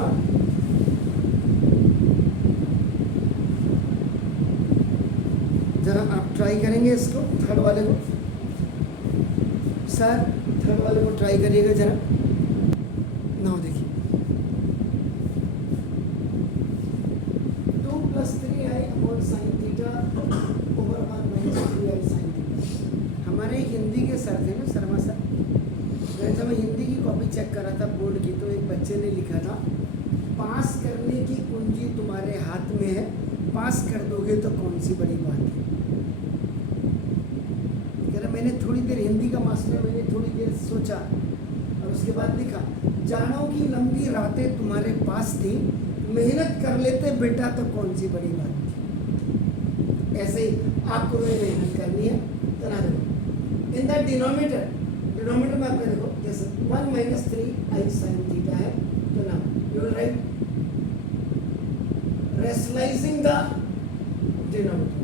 Third, जरा आप try करेंगे इसको, थर्ड वाले को सर, थर्ड वाले को ट्राई करिएगा जरा। नाउ देखिए 2 + 3i upon sine theta over 1 - 3i sine theta. हमारे हिंदी के सर थे ना, शर्मा सर, जब मैं हिंदी की कॉपी चेक कर रहा था बोर्ड की, तो एक बच्चे ने लिखा था पास करने की कुंजी तुम्हारे हाथ में है, पास कर दोगे तो कौन सी बड़ी बात है। मैंने थोड़ी देर हिंदी का मास्टर, मैंने थोड़ी देर सोचा और उसके बाद लिखा, जानो की लंबी रातें तुम्हारे पास थी, मेहनत कर लेते बेटा तो कौन सी बड़ी बात थी। ऐसे ही आपको मेहनत करनी है। तो ना देखो इन द डिनोमिनेटर में आपने देखो जैसे 1 - 3i sin थीटा है, तो ना you will write rationalizing the denominator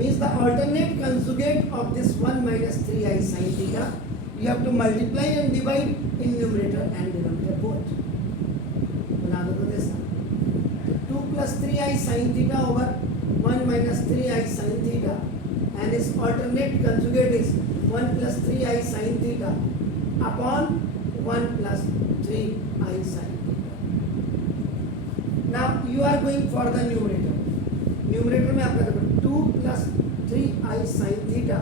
means the alternate conjugate of this 1 - 3i sin theta. You have to multiply and divide in numerator and denominator both. बना दो this now. 2 + 3i sin theta over 1 - 3i sin theta, and its alternate conjugate is 1 + 3i sin theta upon 1 + 3i sin theta. Now you are going for the numerator. Numerator में आपका देखो 2 + 3i sin theta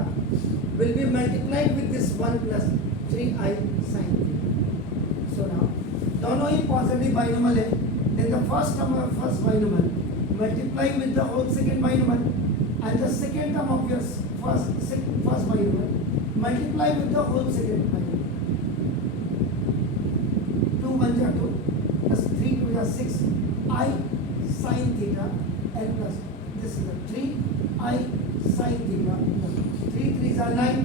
will be multiplied with this 1 + 3i sin theta. So now दोनों ही positive binomial है, then the first term of first binomial multiply with the whole second binomial, and the second term of your first binomial multiply with the whole second binomial. 2 × 2 plus 3 × 6 i sin theta and plus this is the 3i sin theta plus 3 3s are 9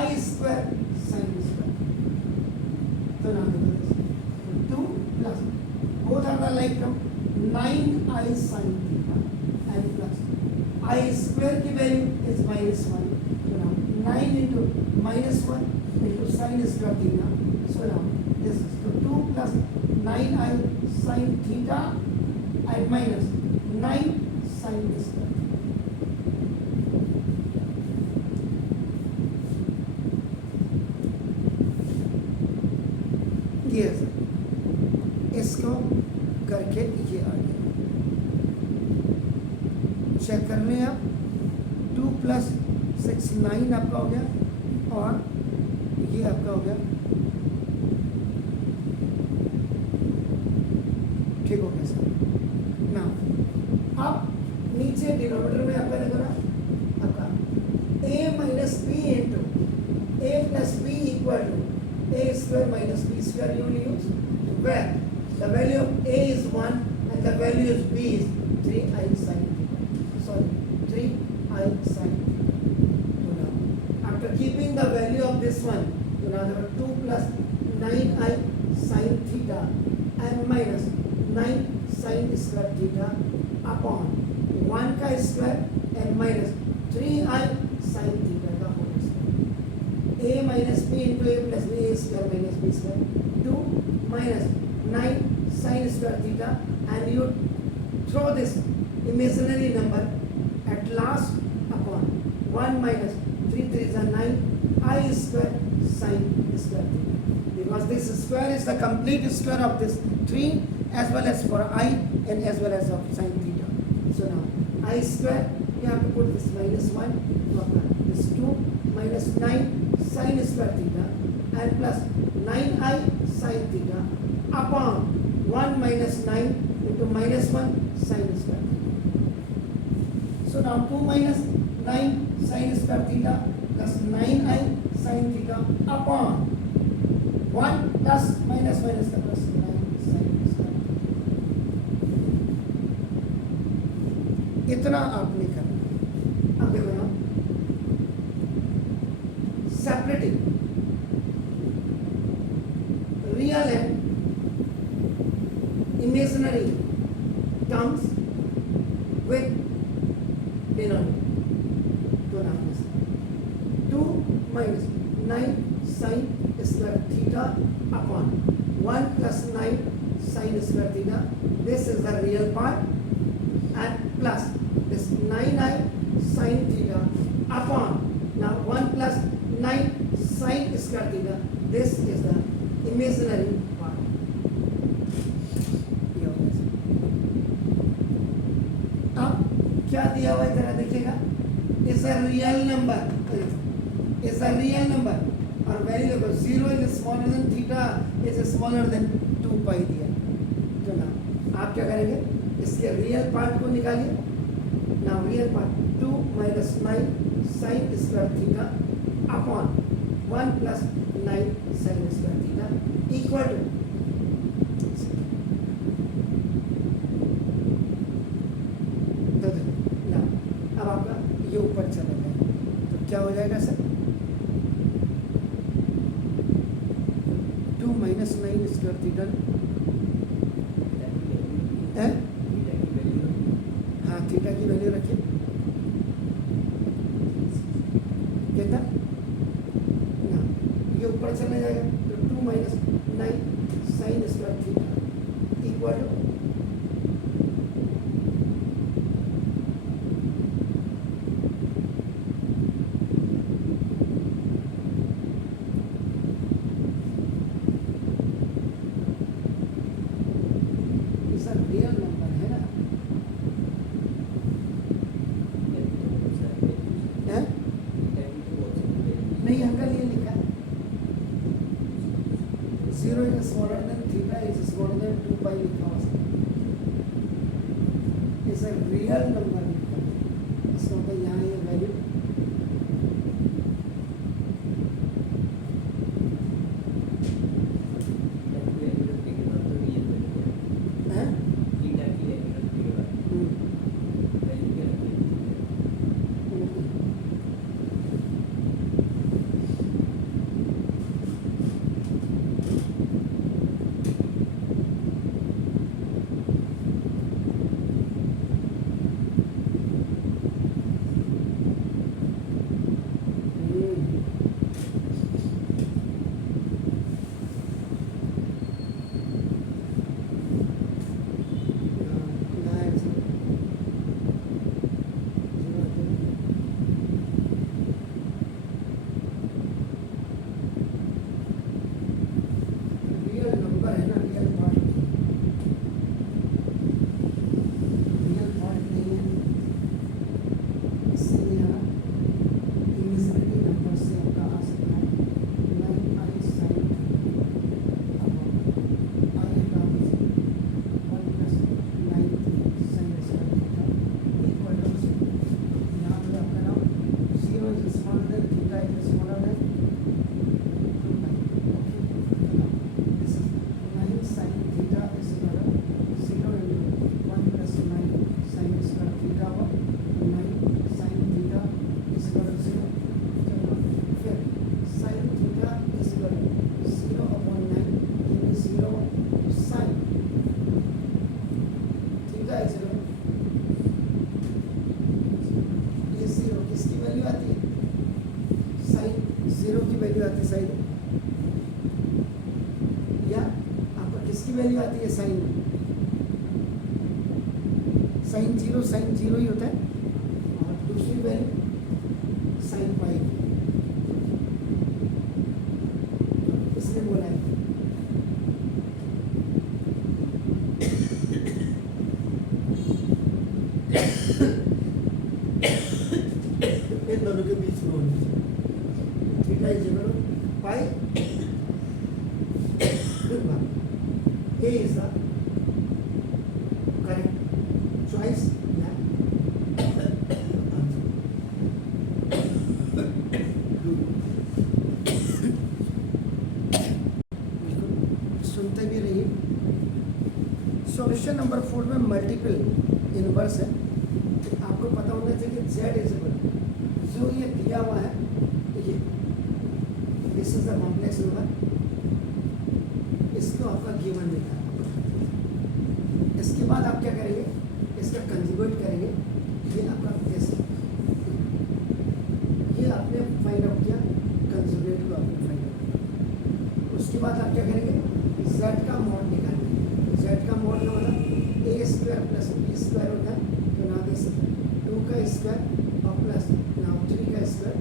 I square sin square. So now this 2 plus both are the like term 9i sin theta and plus I square की value is -1. So now 9 into -1 into sin square theta. So now this is 2 plus 9i sin theta and minus 9 sin square. ये इसको करके ये आ गया, check कर लें आप। 2 + 6 9 आपका हो गया और ये आपका हो गया, ठीक हो गया सर। ना अब नीचे डिनोमिनेटर में आपका देखो ना, आपका a - b into a + b equal to a square minus b square you will use, where the value of a is 1 and the value of b is 3i sin theta. Sorry, 3i sin theta. So now after keeping the value of this one, so now there are 2 plus 9i sin theta and minus 9 sin square theta upon 1 का square and minus 3i sin theta का whole square. a minus b into a plus b a square minus b square 2 minus 9 sin square theta, and you throw this imaginary number at last upon 1 minus 3 3s are 9 I square sin square theta, because this square is the complete square of this 3 as well as for I and as well as of sin theta. So now I square, you have to put this -1 to apply this 2 minus 9 sin square theta and plus 9i sin theta upon 1 minus 9 into -1 sin square theta. So now 2 minus 9 sin square theta plus 9i sin theta upon 1 plus minus minus का plus 9 sin square theta. इतना आपने करना। अब देखो ना, separating real and imaginary terms with denominator. तो नाम 2 minus 9 sin square theta upon 1 plus 9 sin square theta. This is the real part, and plus this 9i sin theta upon now 1 plus 9 sin square theta. This is the imaginary part. ये हो गया। अब क्या दिया हुआ है जरा देखिएगा, is a real number, is a real number और वैल्यू देखो 0 is smaller than theta is smaller than 2 पाई दिया। तो ना आप क्या करेंगे, इसके रियल पार्ट को निकालिए। Now real part 2 minus 9 sin square theta upon 1 plus 9 sin square theta equal to ना। अब आपका ये ऊपर चला जाए तो क्या हो जाएगा सर, 2 minus 9 square theta है। हाँ थीटा की वैल्यू रखिए कितना ना, ये ऊपर चला जाएगा तो 2 minus 9 sin square theta equal to real number है ना, है? नहीं अंकल ये लिखा है 0 is smaller than theta is smaller than 2 pi लिखा हुआ है, इस रियल नंबर लिखा है। इसका मतलब यहाँ ये वैल्यू साइन, या आपका किसकी वैल्यू आती है साइन में, साइन जीरो ही होता है और दूसरी वैल्यू साइन पाई, इसलिए बोला है इन दोनों के बीच में होनी चाहिए theta is equal to pi A is the correct choice. सुनते भी रहिए। सॉल्यूशन नंबर 4 में मल्टीपल इनवर्स है। आपको पता होना चाहिए कि Z इज इक्वल जो ये दिया हुआ है ये this is the complex number, इसको आपका गिवन देता है। इसके बाद आप क्या करेंगे, इसका कंजुगेट करेंगे, ये आपका टेस्ट, ये आपने फाइंड आउट किया, कंजुगेट को आपने फाइंड आउट किया। उसके बाद आप क्या करेंगे, Z का मॉड निकालेंगे, z का मॉड का मतलब a square plus b square होता है, तो ना दिस 2 का स्क्वायर और प्लस ना 3 का square,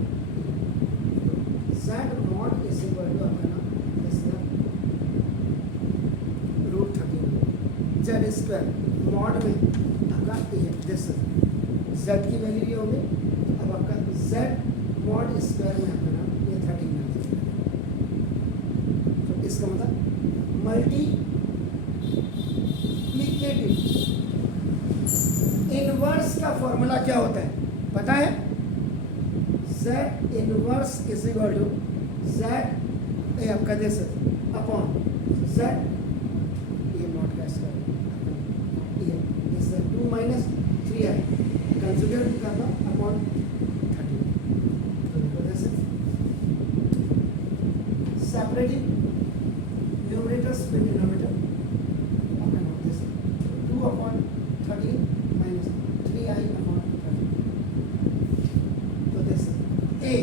z mod is equal to आपका ना दिस √13 z स्क्वायर मॉड में आपका a दिस z की वैल्यू ये होगी, अब आपका z मॉड स्क्वायर में आपका ना ये 13 में, तो इसका मतलब मल्टीप्लिकेटिव इनवर्स का फॉर्मूला क्या होता है पता है? z inverse is equal to z a आपका दिस अपॉन z ये नॉट का स्क्वायर ये दिस 2 माइनस 3i कंसीडर करना अपॉन 13, तो देखो this separating numerators with denominator अपना note this 2 upon 13 minus 3i upon 13, तो दिस a